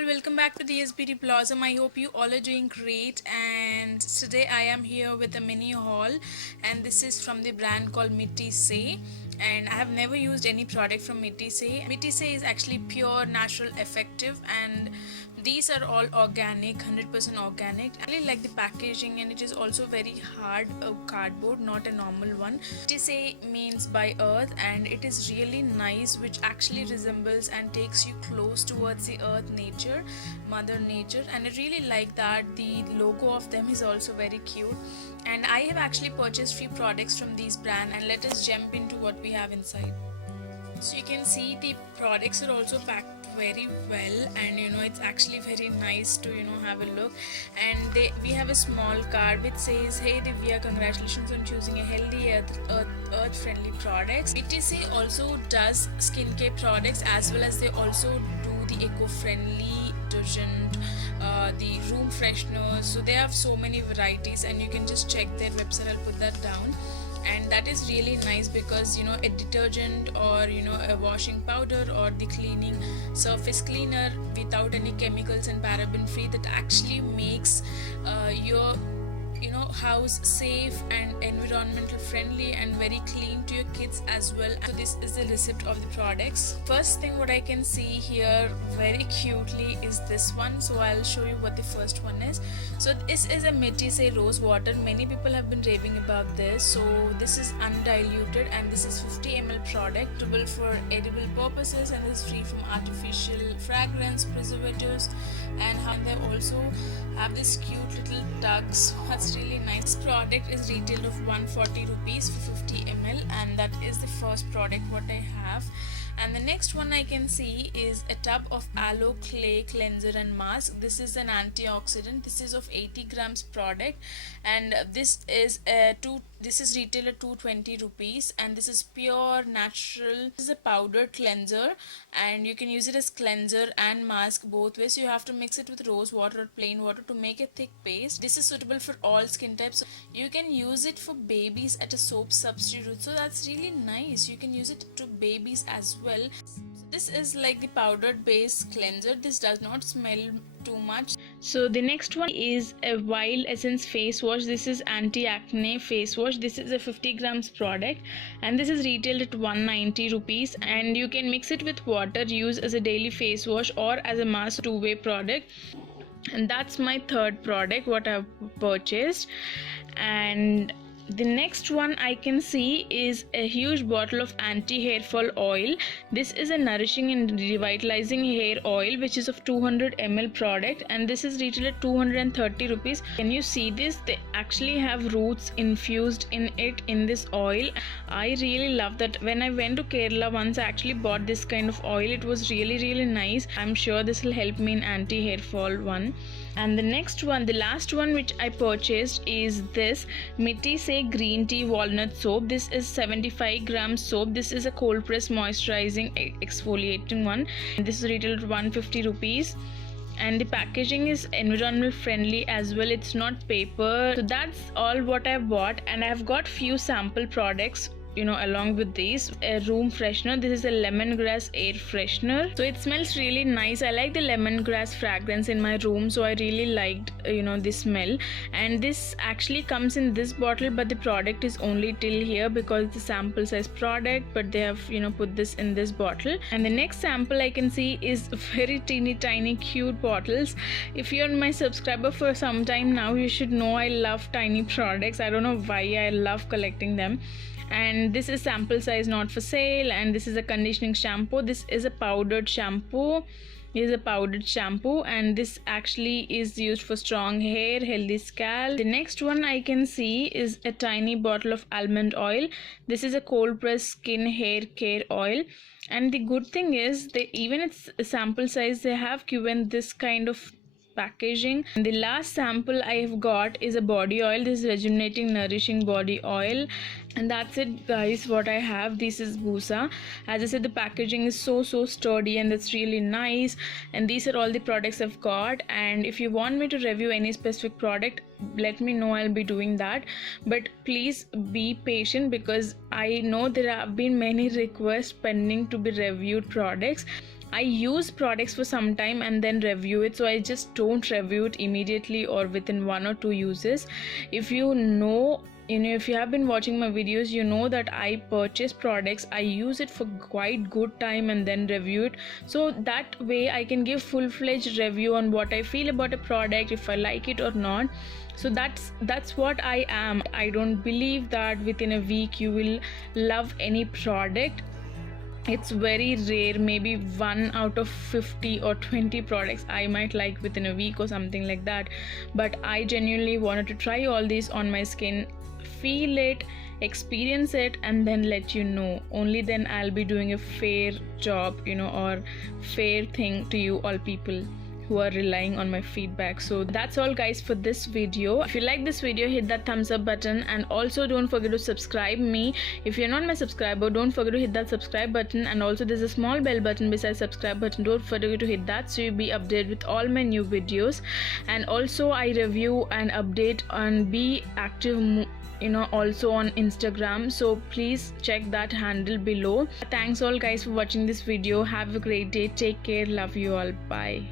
all, welcome back to DS Beauty Blossom. I hope you all are doing great, and today I am here with a mini haul, and this is from the brand called Mitti Se. And I have never used any product from Mitti Se. Mitti Se is actually pure, natural, effective, and these are all organic, 100% organic. I really like the packaging, and it is also very hard cardboard, not a normal one. Tise means by earth, and it is really nice, which actually resembles and takes you close towards the earth nature, mother nature, and I really like that. The logo of them is also very cute, and I have actually purchased few products from these brand, and let us jump into what we have inside. So you can see the products are also packed very well, and it's actually very nice to have a look. And we have a small card which says, "Hey Divya, congratulations on choosing a healthy earth friendly products." BTC also does skincare products, as well as they also do the eco-friendly detergent, the room fresheners. So they have so many varieties, and you can just check their website. I'll put that down. And that is really nice because a detergent or a washing powder or the cleaning surface cleaner without any chemicals and paraben free, that actually makes your house safe and environmental friendly and very clean to your kids as well. So this is the receipt of the products. First thing what I can see here very cutely is this one, so I'll show you what the first one is. So this is a Mitti Se rose water. Many people have been raving about this. So this is undiluted, and this is 50 ml product, suitable for edible purposes, and is free from artificial fragrance, preservatives, and they also have this cute little tugs. That's really nice. This product is retailed of 140 rupees for 50 ml, and that is the first product what I have. And the next one I can see is a tub of aloe clay cleanser and mask. This is an antioxidant. This is of 80 grams product, and this is retailed at 220 rupees, and this is pure natural. This is a powdered cleanser, and you can use it as cleanser and mask both ways. You have to mix it with rose water or plain water to make a thick paste. This is suitable for all skin types. You can use it for babies at a soap substitute, so that's really nice. You can use it to babies as well. So this is like the powdered base cleanser. This does not smell too much. So the next one is a Wild Essence face wash. This is anti-acne face wash. This is a 50 grams product, and this is retailed at 190 rupees, and you can mix it with water, use as a daily face wash or as a mask, two-way product. And that's my third product what I've purchased. And the next one I can see is a huge bottle of anti-hair fall oil. This is a nourishing and revitalizing hair oil which is of 200 ml product, and this is retailed at 230 rupees. Can you see this? They actually have roots infused in it, in this oil. I really love that. When I went to Kerala once, I actually bought this kind of oil. It was really nice. I'm sure this will help me in anti-hair fall one. And the next one, the last one which I purchased is this Mitti Se green tea walnut soap. This is 75 grams soap. This is a cold press moisturizing exfoliating one. This is retailed at 150 rupees. And the packaging is environmental friendly as well. It's not paper. So that's all what I bought, and I've got few sample products along with these. A room freshener. This is a lemongrass air freshener, so it smells really nice. I like the lemongrass fragrance in my room, so I really liked the smell. And this actually comes in this bottle, but the product is only till here because it's a sample size product, but they have put this in this bottle. And the next sample I can see is very teeny tiny cute bottles. If you're my subscriber for some time now, you should know I love tiny products. I don't know why, I love collecting them. And this is sample size, not for sale. And this is a conditioning shampoo. This is a powdered shampoo. And this actually is used for strong hair, healthy scalp. The next one I can see is a tiny bottle of almond oil. This is a cold press skin hair care oil. And the good thing is, even its sample size, they have given this kind of packaging. And the last sample I have got is a body oil. This is rejuvenating nourishing body oil. And that's it guys, what I have. This is Busa. As I said, the packaging is so sturdy, and that's really nice. And these are all the products I've got. And if you want me to review any specific product, let me know. I'll be doing that, but please be patient because I know there have been many requests pending to be reviewed products. I use products for some time and then review it, so I just don't review it immediately or within 1 or 2 uses. If you know, if you have been watching my videos, you know that I purchase products, I use it for quite good time and then review it, so that way I can give full-fledged review on what I feel about a product, if I like it or not. So that's what I am. I don't believe that within a week you will love any product. It's very rare, maybe 1 out of 50 or 20 products I might like within a week or something like that. But I genuinely wanted to try all these on my skin, feel it, experience it, and then let you know. Only then I'll be doing a fair job, or fair thing to you all people who are relying on my feedback. So that's all guys for this video. If you like this video, hit that thumbs up button, and also don't forget to subscribe me. If you're not my subscriber, don't forget to hit that subscribe button, and also there's a small bell button beside subscribe button. Don't forget to hit that so you'll be updated with all my new videos. And also I review and update and be active also on Instagram, so please check that handle below. Thanks all guys for watching this video. Have a great day, take care, love you all, bye.